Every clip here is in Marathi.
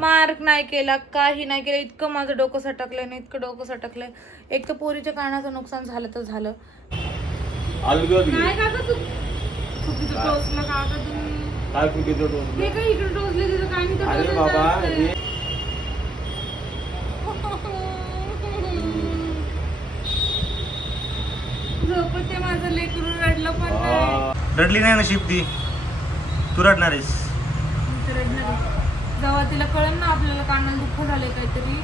मार्क नाही केला, काही नाही केलं. इतकं माझं डोकं सटकलंय ना, इतकं डोकं सटकलंय. एक तर पोरीच्या कानाचं नुकसान झालं तर झालं. नाही काका चुकीचं टोचलं काका तुम्ही. काय चुकीचं टोचलं? हे काय इकडे टोचले तिथं काय नाही तर अरे टोचलं बाबा असतंय. झोपत ते माझं लेकरू रडलं पण नाही. रडली नाही नशीब ती, तू रडणार आहेस. मी तर रडणार आहे. जेव्हा तिला कळलं ना आपल्याला कानाला दुःख झालंय काहीतरी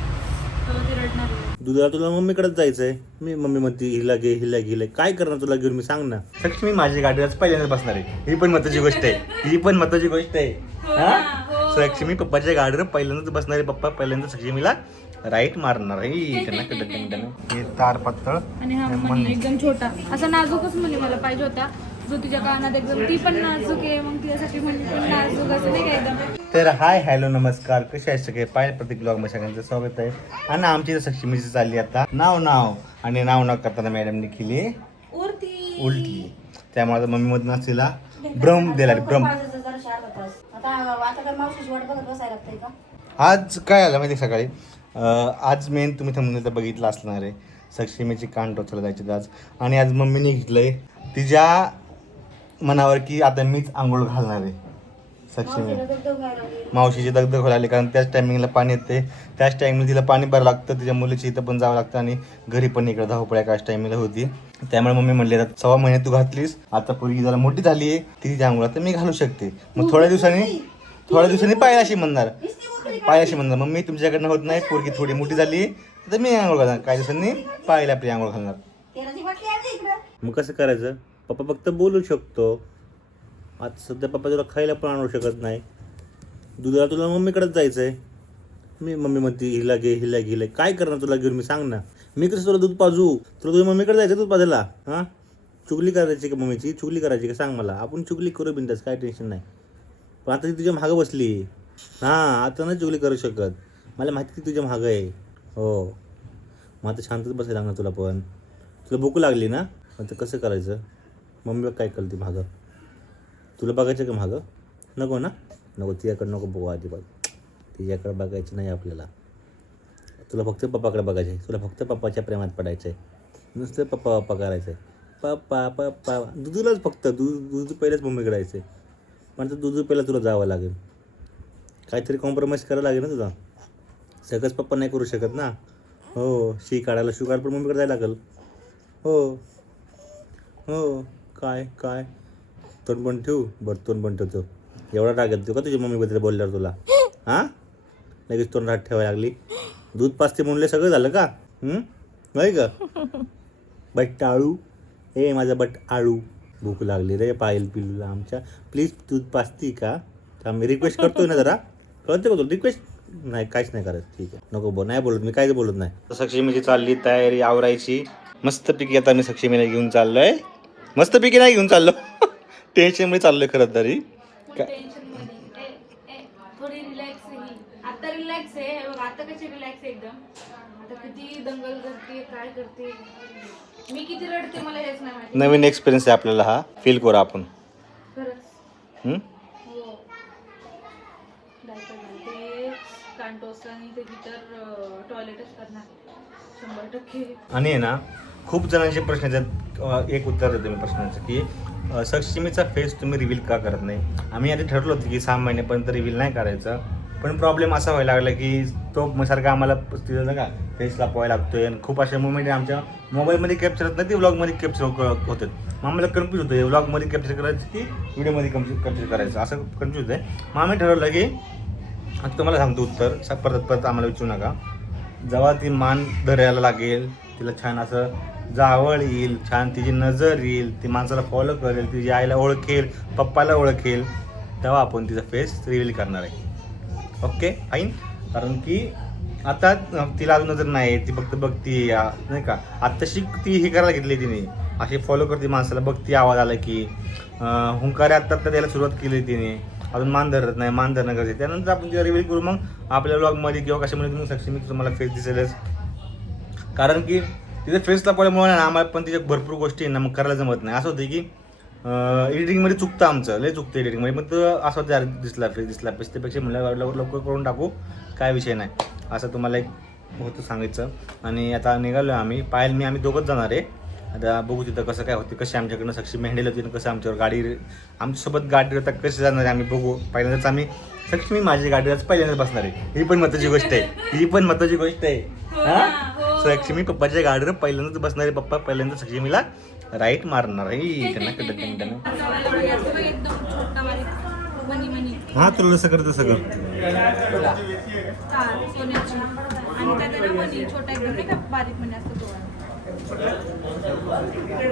तेव्हा ती रडणार आहे. दुधाला तुला मम्मीकडेच जायचंय. मी मम्मी म्हणते हिला घे हिला गेले, काय करणार तुला घेऊन मी सांग ना. लक्ष्मी माझ्या गाडीलाच पहिल्यांदा बसणार आहे. ही पण महत्वाची गोष्ट आहे, ही पण महत्वाची गोष्ट आहे. हा लक्ष्मी पप्पाच्या गाडीवर पहिल्यांदाच बसणार आहे. पप्पा पहिल्यांदा लक्ष्मीला राईट मारणार आहे. हे तार पत्तळ आणि हा म्हणे एकदम छोटा असा नाजूकच म्हणे मला पाहिजे होता, जो तिच्या कानात एकदम. ती पण नाजूक आहे, मग तिच्यासाठी म्हणे पण नाजूक असं नाही का एकदम. तर हाय हॅलो नमस्कार, कसे आहे सगळे. पाहिजे प्रत्येक ब्लॉग मध्ये सगळ्यांचं स्वागत आहे. आणि आमची सक्षमीची चालली आता नाव आणि नाव करताना मॅडमने केली उलटी. त्यामुळे आता मम्मी मधून तिला भ्रम दिला. भ्रम आज काय आलं माहिती सकाळी. आज मेन तुम्ही थंबनेल बघितलं असणार आहे, सक्षमीची कान टोचायला जायचे आज. आणि आज मम्मीने घेतलंय तिच्या मनावर की आता मीच आंघोळ घालणार आहे. सक्षमी मावशीची दगदग व्हायला लागली, कारण त्याच टायमिंगला पाणी येते, त्याच टायमिंगला तिला पाणी भरावं लागतं. तिच्या मुलीची इथं पण जावं लागतं आणि घरी पण इकडे धावपळ एकाच टायमिंगला होती. त्यामुळे मम्मी म्हणली आता 6 महिने तू घातलीस, आता पोरगी जरा मोठी झाली आहे, तिची आंघोळ तर मी घालू शकते. मग थोड्या दिवसांनी पायाशी म्हणणार मम्मी तुमच्याकडनं होत नाही, पोरगी थोडी मोठी झाली तर मी आंघोळ घालणार. काही दिवसांनी पायाला आपली आंघोळ घालणार. मग कसं करायचं. पप्पा फक्त बोलू शकतो. आता सध्या पप्पा तुला खायला पण आणू शकत नाही. दुधाला तुला मम्मीकडेच जायचंय. मी मम्मी म्हणते हिला घे हिला गेले, काय करणार तुला घेऊन मी सांग ना. मी कसं तुला दूध पाजू. तुला तुझ्या मम्मीकडे जायचं दूध पाजायला. हां चुगली करायची का मम्मीची, चुगली करायची का सांग मला. आपण चुगली करू बिंदास, काय टेन्शन नाही. पण आता ती तुझ्या मागं बसली. हां आता नाही चुगली करू शकत, मला माहिती ती तुझ्या मागं आहे. हो मग आता शांतच बसायला लागणार तुला. पण तुला भूक लागली ना, आता कसं करायचं. मम्मी काय करते मागं, तुला बघायचं का मागं. नको ना, नको तिच्याकडे नको बघू अजिबात. तिच्याकडे बघायचं नाही आपल्याला. तुला फक्त पप्पाकडे बघायचं आहे. तुला फक्त पप्पाच्या प्रेमात पडायचं आहे. नुसतं पप्पा पप्पा करायचं आहे. पप्पा पप्पा दुधूलाच फक्त दूध पहिलेच मम्मीकडे यायचं आहे. पण तर दूध पहिला तुला जावं लागेल, काहीतरी कॉम्प्रोमाइज करायला लागेल ना तुझा. सगळंच पप्पा नाही करू शकत ना. हो शी काढायला शुगर पण मम्मीकडे जायला लागेल. हो काय तोंड पण ठेवू. बरं तोंड पण ठेवतो. एवढा राग येतो का तुझ्या मम्मीबद्दल बोलल्यावर तुला. हां लगेच तोंड राग ठेवायला लागली. दूध पाजते म्हणले सगळं झालं का. नाही का बट्टाळू. ए माझा बट्टाळू, भूक लागली रे पायल पिल्लूला आमच्या. प्लीज दूध पाजती का. आम्ही रिक्वेस्ट करतोय ना जरा, कळते का तुला. रिक्वेस्ट नाही काहीच नाही करत. ठीक आहे नको नाही बोलत मी, काहीच बोलत नाही. सक्षमीची चालली तयारी आवरायची मस्तपैकी. आता मी सक्षमीला घेऊन चाललोय. मस्तपैकी नाही घेऊन चाललो टेन्शनमध्ये चाललोय खरं तरी. थोडी रिलॅक्स आहे. आता रिलॅक्स आहे. आता कशी रिलॅक्स आहे एकदम. आता किती दंगल करते काय करते, मी किती रडते मला हेच नाही माहिती. नवीन एक्सपिरियन्स आहे आपल्याला हा, फील करू आपण खरंच. हो डायपर घालते, कान टोचतं आणि ते तर टॉयलेटच करणार 100%. आणि आहे ना खूप जणांचे प्रश्न आहेत. एक उत्तर देतो मी प्रश्नाचं की सक्षमीचा फेस तुम्ही रिव्हील का करत नाही. आम्ही आधी ठरवलं होतं की 6 महिन्यापर्यंत रिव्हील नाही करायचं. पण प्रॉब्लेम असा व्हायला लागला की तो सारखा आम्हाला तिथं का फेस लापवायला लागतोय. आणि खूप अशा मुवमेंट आमच्या मोबाईलमध्ये कॅप्चर होत नाही, ते व्लॉगमध्ये कॅप्चर होतात. मग आम्हाला कन्फ्यूज होतं, हे व्लॉगमध्ये कॅप्चर करायचं की व्हिडिओमध्ये कॅप्चर करायचं, असं कन्फ्यूज आहे. मग आम्ही ठरवलं की आता तुम्हाला सांगतो उत्तर, परत आम्हाला विचारू नका. जेव्हा ती मान धरायला लागेल, तिला छान असं जावळ येईल, छान तिची नजर येईल, ती माणसाला फॉलो करेल, तिची आईला ओळखेल, पप्पाला ओळखेल, तेव्हा आपण तिचा फेस रिव्हील करणार आहे. Okay fine. कारण की आता तिला अजून नजर नाही, ती फक्त बघती नाही का. आत्ताशी ती हे करायला घेतली तिने, अशी फॉलो करते माणसाला, बघती आवाज आला की हुंकारे आत्ता द्यायला सुरुवात केली तिने. अजून मान धरत नाही, मान धरणं करते. त्यानंतर आपण तिला रिव्हील करू. मग आपल्या व्लॉगमध्ये किंवा कशामध्ये तुम्ही सक्षमी तुम्हाला फेस दिसेलच. कारण की तिथे फेसला पडल्यामुळे ना आम्हाला पण तिच्या भरपूर गोष्टी ना मग करायला जमत नाही. असं होतं की एडिटिंगमध्ये चुकतं आमचं, लय चुकतं एडिटिंगमध्ये. मग तर असं वाटतं यार दिसला फेस त्यापेक्षा म्हणलं लवकर करून टाकू, काय विषय नाही, असं तुम्हाला एक होतं सांगायचं. आणि आता निघालो आम्ही आम्ही दोघंच जाणार आहे. आता बघू तिथं कसं काय होते, कशी आमच्याकडनं सक्षी मेंढेल होती, कसं आमच्यावर आमच्यासोबत गाडी आता कशी जाणार आहे आम्ही बघू. पहिल्यांदाच आम्ही सक्षी मी माझी गाडीलाच पहिल्यांदाच बसणार आहे, ही पण महत्त्वाची गोष्ट आहे. हा, सक्षी मी पप्पाच्या गाडीवर पहिल्यांदाच बसणार आहे. पप्पा पहिल्यांदा सक्षी मीला राईट मारणार आहे. हा तुला कसं करतं सगळं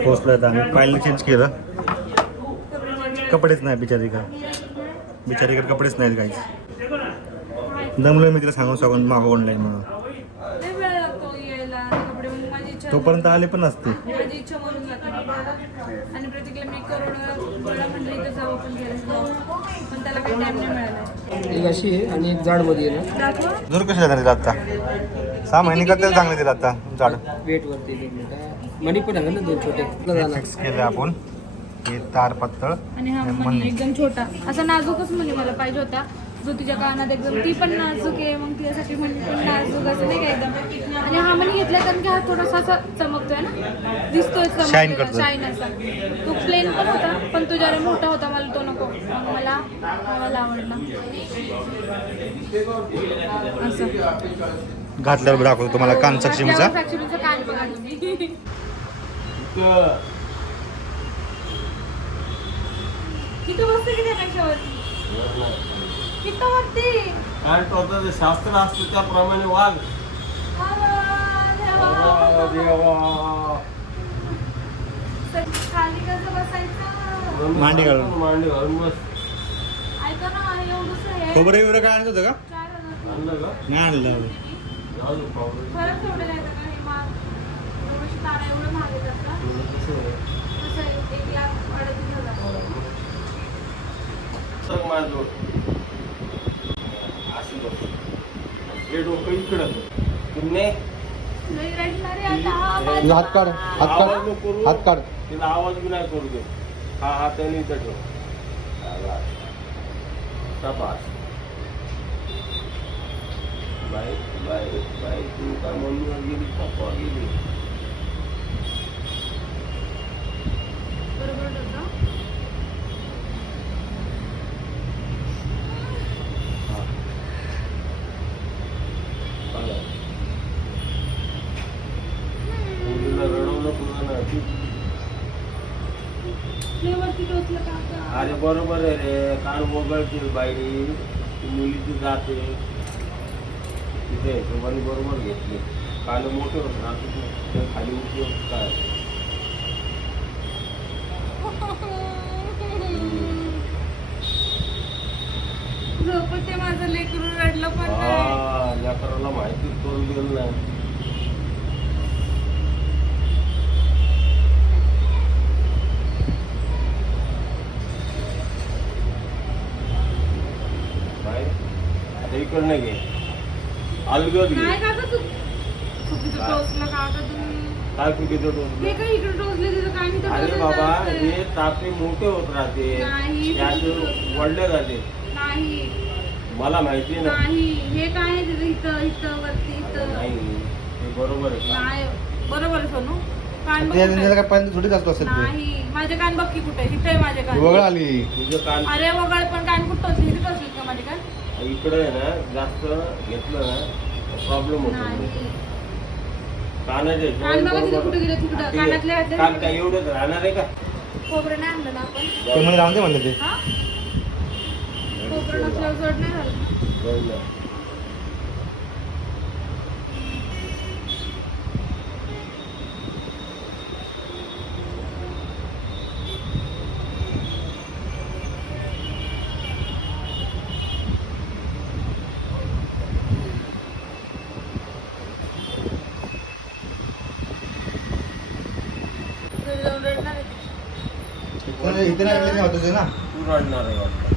पोचलं. आम्ही फाईल चेंज केलं, कपडेच नाही बिचारीकडे कपडेच नाहीत काहीच. दमलोय मी तिला सांगून मागं ऑनलाईन म्हणून. तोपर्यंत आले पण नसते. माझी इच्छा म्हणून जाते आणि प्रत्येकला मी करोडा म्हणलं इथं जाऊ पण त्याला काही टाइम नाही मिळाला. एक अशी आहे आणि एक जाडमध्ये आहे ना. दूर कशी जाणार तिला आता 6 महिने करता चांगले तिला आता झाड वेटवरती मनी पण आहे ना 2 छोटे फिक्स केले आपण. हे तार पातळ आणि हा मणी एकदम छोटा असा नाजूकच मणी मला पाहिजे होता, जो तिच्या कानात एकदम ती पण नाजूक आहे, मग तिच्यासाठी मणी पण नाजूक असं नाही का एकदम. आणि हा मणी घेतला कारण की हा थोडासा असा चमकतोय ना, दिसतोय Shine करतोय. शाईन असा. तो प्लेन पण होता पण तो जरा मोठा होता, मला तो नको, मग मला आवडला असं. घातल्यावर दाखवतो तुम्हाला कान सक्षमीचा. सक्षमीचा कान बघा तुम्ही. किती बसते की त्या कशावरती किती वरती कारण तो शास्त्र असतं त्याप्रमाणे वाघ. खाली कसं बसायचं, मांडी घालून. मांडी घालून बस. ऐका ना एवढंच आहे. खोबरं बिबरं काय आणत होतं का? 4,000 आणलं का? नाही आणलं. जाऊ दे, पाहू दे. खरंच तेवढं जायचं का हे महाग, एवढं तारा एवढं महाग येतात का? कसं आहे? कसं आहे 1,38,000. सग माझं असं बस. हे डोकं इकडं तुम्ही लई रडणार आहे आता हा माझा. तुझा हात काढ, आवाज नको करू. हात काढ. तिला आवाज बी नाही करू दे. हा हाताने इथं ठेव. शाबास. बाई बाई बाई तू काय मम्मीवर गेली पप्पावर गेली. बरोबर होतं. मुलीला रडवलं तुला ना. लई वरती टोचलं का आता? अरे बरोबर आहे रे, कान वगळतील बाई. ती मुलीची जाते तिथे हिशोबाने बरोबर घेतली. कान मोठे होत राहते ते खाली उपयोग काय. झोपते माझं लेकरू रडलं पण नाही. लेकराला माहितीच करून दिलं नाही. बाई, आता इकडनं घे. अलगद घे. नाही काका चुकीचं टोचलं काका तुम्ही. काय चुकीचं टोचलं? हे काय इकडे टोचले तिथं काय नाही तर अरे टोचलं बाबा, असतंय. हे टापे मोठे होत राहते, नाही. त्याचे वडले जाते. नाही मला माहिती ना. नाही हे काय आहे तिथं इथं इथं वरती इथं नाही हे बरोबर आहे का? नाही बरोबर आहे सोनू. कान बघ त्या कुठे काय आहे? पाणी थोडीच असतो असेल ते. नाही माझे कान बघ की कुठे आहे? इथे आहे माझे कान. वगळ आली. तुझं कान अरे वगळ पण कान कुठं टोचले इथे टोचले का माझे कान? इकडे आहे ना, जास्त घेतलं ना प्रॉब्लेम होतो. नाही कानाचे कान बघा तिथं कुठे गेले तिकडं कानातले घातले कान काय एवढंच राहणार आहे का? खोबरं नाही आणलं ना आपण. ते म्हणे राहून दे म्हणलं ते. हा खोबरं नसल्यावर जड नाही झालं. कळलं. घरी जाऊन रडणार आहे. इथे नाही होत तुझे ना. तू रडणार आहे वाटतं.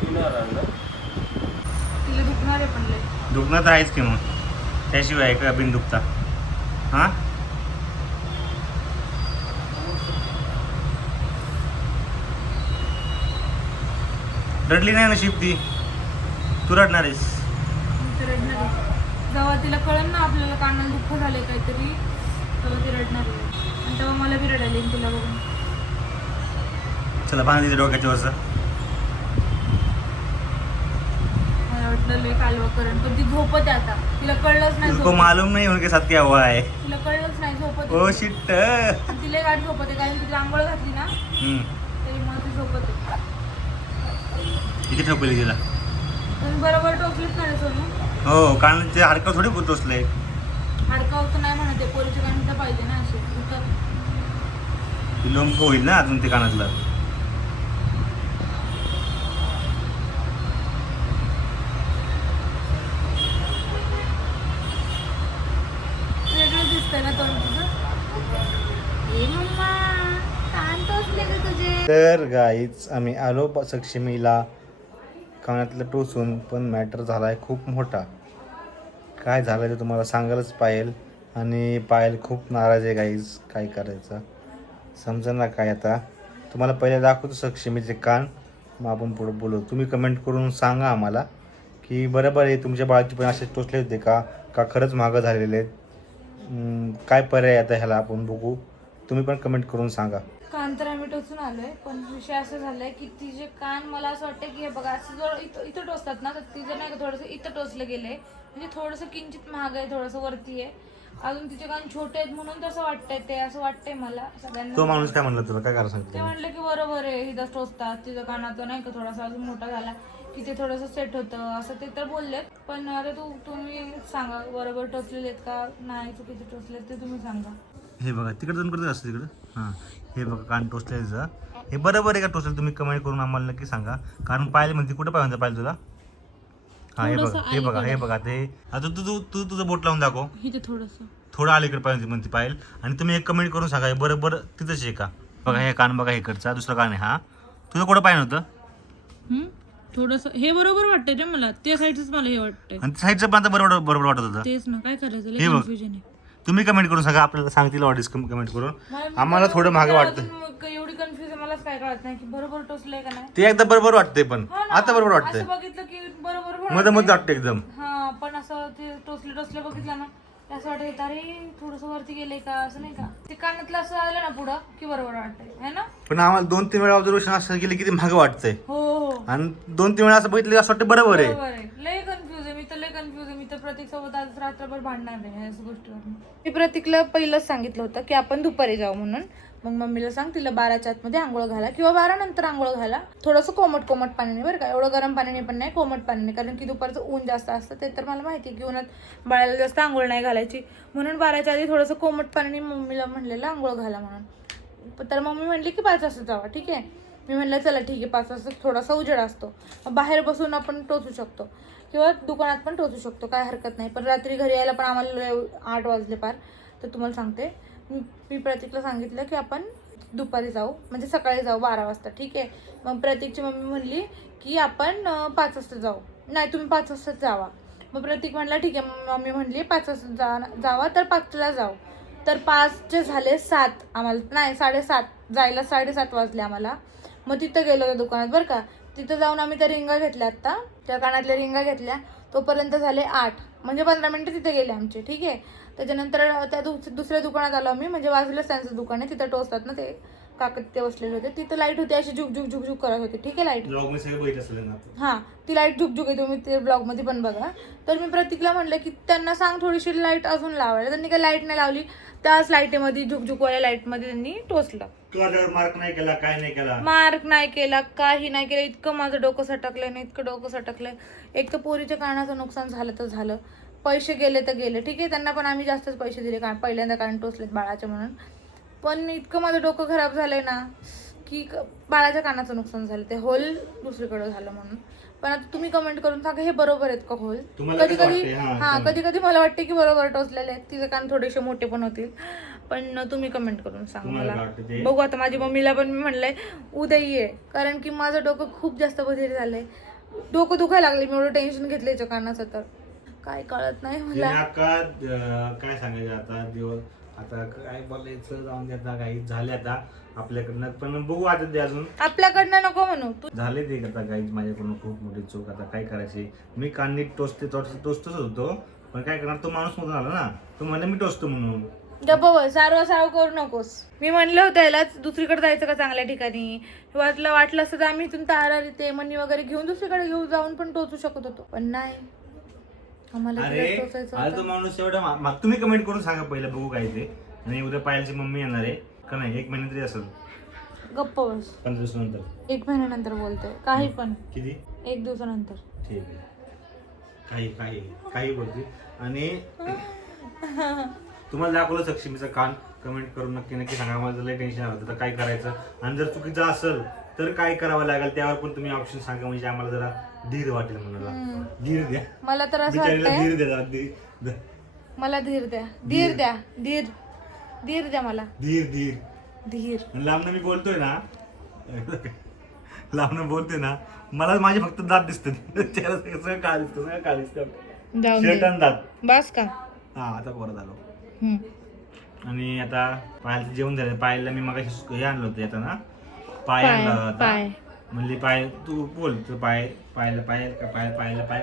तू नाही रडणार. तिला दुखणार आहे पण लय. दुखणं तर आहेच की मग, त्याशिवाय का बिन दुखता. हां रडली नाही नशीब ती, तू रडणार आहेस. ती रडणार आहे. जेव्हा तिला कळेल ना आपल्याला कानाला दुःख झालंय काहीतरी, तेव्हा ती रडणार आहे. आणि तेव्हा मला बी रडायला येईल तिला बघून. चला पाणी तिच्या डोक्याच्या वरचं. मला वाटलं लय कालवा करण, पण ती झोपत आहे आता. तिला कळलंच नाही तुमको झोपत. मालूम नाही उनके साथ क्या हुआ है. तिला कळलंच नाही झोपत ओ आहे. शिट. आणि तिला गाठ झोपत आहे कारण तिला आंघोळ घातली ना, त्याच्यामुळे ती झोपत आहे. किती ठोकली तिला. तुम्ही बरोबर टोचलीच नाही सोनू. हो कानाचे हाडकं थोडी टोचलंय. हाडकावचं नाही म्हणत आहे, पोरीच्या कानात पाहिजे ना असे उत्तर. ती लोंबकं होईल ना अजून ते कानातलं. वेगळं दिसतंय ना तोंड तुझं. ए मम्मा, कान टोचले का तुझे? तर गाईच आम्ही आलो सक्षमीला कानातलं टोचून, पण मॅटर झाला आहे खूप मोठा. काय झालं ते तुम्हाला सांगायलाच पाहिजे. आणि पायल खूप नाराज आहे गाईज. काय करायचं समजा ना काय. आता तुम्हाला पहिले दाखवतो सक्षमीचे कान, मग आपण पुढं बोलू. तुम्ही कमेंट करून सांगा आम्हाला की बरोबर आहे तुमच्या बाळाची पण असे टोचले होते का खरंच मागं झालेले आहेत. काय पर्याय आता ह्याला आपण बघू. तुम्ही पण कमेंट करून सांगा. कान तर आम्ही टोचून आलोय, पण विषय असं झालाय की तिचे कान मला असं वाटतं की हे बघा असं जर इथं टोचतात ना, तर तिचं नाही का थोडंसं इथं टोचलं गेलंय. म्हणजे थोडंसं किंचित महाग आहे, थोडंसं वरती आहे. अजून तिचे कान छोटे आहेत म्हणून तसं वाटतंय, ते असं वाटतंय मला सगळ्यांना. तो माणूस काय म्हणला तुला, काय कारण ते सांगतो. म्हणलं की बरोबर आहे, इथं टोचतात. तिचं कानाचं नाही का थोडासा अजून मोठा झाला की ते थोडंसं सेट होतं असं ते तर बोललेत. पण आता तुम्ही सांगा बरोबर टोचलेले आहेत का नाही, चुकीचे टोचलेत ते तुम्ही सांगा. हे बघा तिकडे जाऊन करत असतं तिकडं. हां हे बघा कान टोचल्याचं हे बरोबर आहे का टोचलं, तुम्ही कमेंट करून आम्हाला नक्की सांगा. कारण पाहिलं म्हणते कुठं पाहिजे पाहिजे तुला. हां हे बघा हे बघा हे बघा ते. आता तू तुझं बोट लावून दाखव. इथे थोडंसं थोडं अलीकडे पाहिजे म्हणते पायल. आणि तुम्ही एक कमेंट करून सांगा हे बरोबर तिथंच आहे का. बघा हे कान बघा इकडचा, दुसरा कान आहे हा. तुझं कुठं पाहिजे होतं. थोडंसं हे बरोबर वाटतंय ना मला, त्या साईडच मला हे वाटतंय. आणि साईडचं पण आता बरोबर बरोबर वाटत होतं. तेच ना, काय करायचं, हे बघ. कन्फ्युजन आहे. तुम्ही कमेंट करून सांगा, आपल्याला सांगतील ऑडियन्स कमेंट करून. आम्हाला थोडं महाग वाटतं. एवढी कन्फ्युज आहे, मलाच काय कळत नाही की बरोबर टोचलंय का नाही. ते एकदा बरोबर वाटतंय, पण हा ना, आता बरोबर वाटतंय. असं बघितलं की बरोबर मध्ये मध्ये वाटतं एकदम. हा, पण असं ते टोचले बघितलं ना, असं वाटत अरे थोडस वरती गेलंय का, असं नाही का. ते कानातलं असं आलं ना पुढं की बरोबर वाटतंय, है ना. पण आम्हाला 2-3 वेळा ऑब्झर्वेशन असं केलं की ते महाग वाटतंय. हो हो आणि 2-3 वेळा असं बघितलं असं वाटतं बरोबर आहे. बरोबर आहे. लय कन्फ्युज आहे मी तर, लय कन्फ्युज आहे मी तर. प्रतीक सोबत आज रात्रभर भांडणार आहे या गोष्टीवर. मी प्रतीकला पहिलंच सांगितलं होतं की आपण दुपारी जाऊ म्हणून. मग मम्मीला सांग तिला 12च्या आतमध्ये आंघोळ घाला किंवा 12 नंतर आंघोळ घाला. थोडंसं कोमट पाण्याने बरं का, एवढं गरम पाण्याने पण नाही, कोमट पाण्याने. कारण की दुपारचं ऊन जास्त असतं, ते तर मला माहिती आहे की उन्हात बाळाला जास्त आंघोळ नाही घालायची. म्हणून 12च्या आधी थोडंसं कोमट पाण्याने मम्मीला म्हणलेलं आंघोळ घाला म्हणून. तर मम्मी म्हणली की 5 वाजता जावा. ठीक आहे, मी म्हणलं चला ठीक आहे, 5 वाजता थोडासा उजेड असतो, बाहेर बसून आपण टोचू शकतो किंवा दुकानात पण टोचू शकतो, काय हरकत नाही. पण रात्री घरी यायला पण आम्हाला 8 वाजले पार. तर तुम्हाला सांगते, मी प्रतीकला सांगितलं की आपण दुपारी जाऊ, म्हणजे सकाळी जाऊ 12 वाजता. ठीक आहे. मग प्रतीकची मम्मी म्हणली की आपण 5 वाजता जाऊ. नाही, तुम्ही 5 वाजता जावा. मग प्रतीक म्हणला ठीक आहे. मम्मी म्हणली 5 वाजता जावा, तर 5ला जाऊ. तर 5चे झाले 7 आम्हाला, नाही 7:30 जायला 7:30 वाजले आम्हाला. मग तिथं गेलो त्या दुकानात बरं का. तिथं जाऊन आम्ही त्या रिंगा घेतल्या, आत्ता त्या कानातल्या रिंगा घेतल्या. तोपर्यंत झाले 8, म्हणजे 15 मिनटं तिथे गेले आमचे. ठीक आहे. त्याच्यानंतर त्या दुसऱ्या दुकानात आलो आम्ही, म्हणजे बाजूलाच त्यांचं दुकान आहे. तिथं टोचतात ना ते काका, ते बसलेले होते तिथं. लाईट होती अशी झुक करत होती. ठीक आहे, लाईट. हां, ती लाईट झुक आहे, तुम्ही ते ब्लॉगमध्ये पण बघा. तर मी प्रतीकला म्हणलं की त्यांना सांग थोडीशी लाईट अजून लावायला. त्यांनी काही लाईट नाही लावली, त्याच लाईटीमध्ये झुकवाल्या लाईटमध्ये त्यांनी टोचलं. मार्क नाही केला, काय नाही केला, मार्क नाही केला, काही नाही केलं. इतकं माझं डोकं सटकलंय ना, इतकं डोकं सटकलंय. एक तर पोरीच्या कानाचं नुकसान झालं तर झालं, पैसे गेले तर गेले. ठीक आहे, त्यांना पण आम्ही जास्तच पैसे दिले, कारण पहिल्यांदा कान टोचलेत बाळाचे म्हणून. पण इतकं माझं डोकं खराब झालंय ना की बाळाच्या कानाचं नुकसान झालं, ते होल दुसरीकडे झालं म्हणून. पण आता तुम्ही कमेंट करून सांगा हे बरोबर आहेत का होल. कधी कधी मला वाटते की बरोबर टोचलेले आहेत, तिचे कान थोडेसे मोठे पण होतील. पण तुम्ही कमेंट करून सांगा मला. बघू आता, माझी मम्मीला पण मी म्हणलंय उद्या ये, कारण की माझं डोकं खूप जास्त बधीर झालंय. डोकं दुखायला लागले, मी एवढं टेन्शन घेतलं याच्या कानाचं तर काय कळत नाही मला. काय सांगायचं आता. दिवस आता काय बोलायचं जाऊन द्या, आता काही झाले आता आपल्याकडनं, पण बघू आता ते अजून आपल्याकडनं नको म्हणू तू. झाले ते आता काही माझ्याकडून खूप मोठी चूक. आता काय करायचे, मी कांदी टोचतच होतो, पण काय करणार, तो माणूस मधून आला ना, तो म्हणला मी टोचतो म्हणून. गप्प सारव करू नकोस. मी म्हणलं होतं यालाच दुसरीकडे जायचं का चांगल्या ठिकाणी, वाटलं असतं तर आम्ही इथून तारा ते मणी वगैरे घेऊन दुसरीकडे घेऊन जाऊन पण टोचू शकत होतो, पण नाही, आम्हाला अरे तिथेच टोचायचं आज तो होतं. माणूस एवढा तुम्ही कमेंट करून सांगा पहिलं, बघू काय ते. आणि उद्या पायलची मम्मी येणार आहे का नाही, 1 महिना तरी असेल, गप्प बस. 15 दिवसानंतर. 1 महिन्यानंतर बोलतोय, काही पण किती? 1 दिवसानंतर. ठीक आहे, काही बोलते. आणि तुम्हाला दाखवलं सक्षमीचं कान, कमेंट करून नक्की सांगा. मला लय टेन्शन आलं होतं, तर काय करायचं, आणि जर चुकीचं असेल तर काय करावं लागेल त्यावर पण तुम्ही ऑप्शन सांगा, म्हणजे आम्हाला जरा धीर वाटेल. म्हणाला धीर द्या, मला तर असं बिचारीला वाटतंय, धीर द्या जरा, धीर मला धीर द्या, धीर द्या मला धीर. लांबनं मी बोलतोय ना, लांबनं बोलतोय ना, मला माझे फक्त दात दिसतात, चेहरा सगळं काळ दिसतो, सगळं काळ दिसतं, जाऊन शर्ट दे. आणि दात. बस का? हा आता परत आलो. हम्म. आणि आता पायाला जेवण झालं. पायाला मी मग हे आणलं होतं येताना, पाय आणला होता. पाय. म्हणली पाय, तू बोल तू पायाला पाय.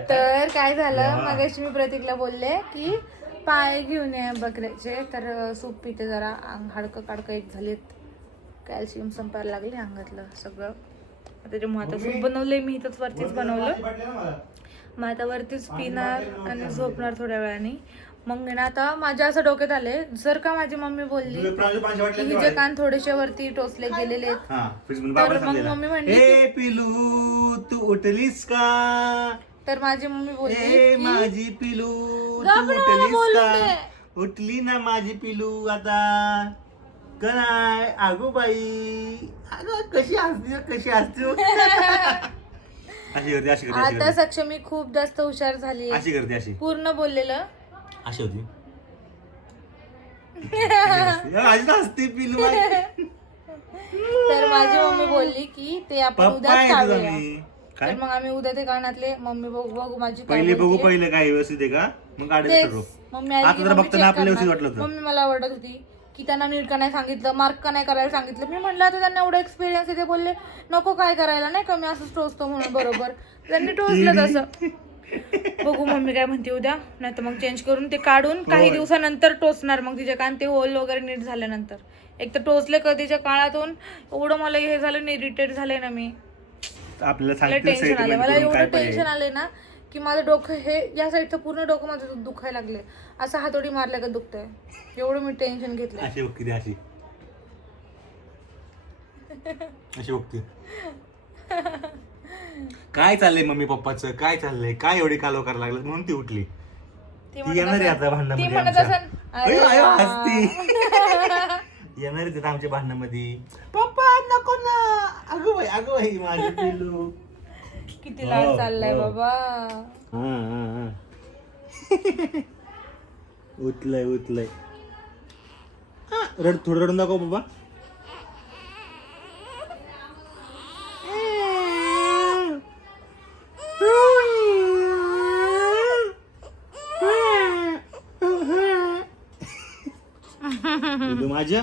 तर काय झालं, मगाशी मी प्रतीकला बोलले की पाय घेऊन ये बकऱ्याचे, तर सूप पिते जरा, हाडकं काडकं एक झालीत, कॅल्शियम संपायला लागले अंगातलं सगळं. त्याच्यामुळे आता सूप बनवलंय मी, इथंच वरतीच बनवलं. मग आता वरतीच पिणार आणि झोपणार थोड्या वेळाने. मग ना आता माझ्या असं डोक्यात आले, जर का माझी मम्मी बोलली की हिचे कान थोडेसे वरती टोचले गेलेले आहेत, तर मग मम्मी म्हणली ए पिलू तू उठलीस का, तर माझी मम्मी बोलली ए की माझी पिलू तू गप ना, उठलीस बोलू का, दे. उठली ना माझी पिलू आता, काय अगो बाई, अगं कशी असते अशी आता सक्षमी खूप जास्त हुशार झाली, अशी पूर्ण बोललेलं अशी होती. अशी हसते पिलू बाई. तर माझी मम्मी बोलली की ते आपण पप्पा उद्या आहे तुझा काढूया. मी. तर काय मग आम्ही उद्या ते कानातले मम्मी बघू माझी काय पहिले बघू, बोलतेय. पहिलं काय व्यवस्थित आहे का, मग गाडी तेच. ठरवू. मम्मी आली की आता तर मम्मी बघताना check आपल्याला व्यवस्थित करणार. वाटलं होतं. मम्मी मला ओरडत होती की त्यांना नीट का नाही सांगितलं, मार्क का नाही करायला सांगितलं. मी म्हटलं आता त्यांना एवढा एक्सपिरियन्स आहे, ते बोलले नको काय करायला, नाही का मी असंच टोचतो म्हणून. बरोबर त्यांनी टोचलं तसं. बघू मम्मी काय म्हणते उद्या, नाही तर मग चेंज करून ते काढून काही दिवसानंतर टोचणार मग तिचे कान, ते होल वगैरे नीट झाल्यानंतर. एक तर टोचले कधीच्या काळातून एवढं मला हे झालं, इरिटेट झाले ना मी, आपल्याला मला सांगतील टेन्शन आलं, segment मला करून काय एवढं पाहिजे. टेन्शन आले ना की माझं डोकं हे या साईडचं पूर्ण डोकं माझं दुखायला लागले, असं हातोडी मारल्या का दुखतंय, एवढं मी टेन्शन घेतलं. अशी बघती अशी बघती. काय चाललंय मम्मी पप्पाचं, काय चाललंय, काय एवढी कालो करायला लागलं म्हणून ती उठली. ती येणार आहे आता भांडणामध्ये ती म्हणत आमच्या. असेल, अयो, अयो, हसती. येणार आहे तिथं आमच्या भांडणामध्ये, पप्पा नको ना, अगं बाई माझी पिलू. किती लाड चाललाय बाबा. उठलंय रड, थोडं रडून दाखव बाबा. माझ्या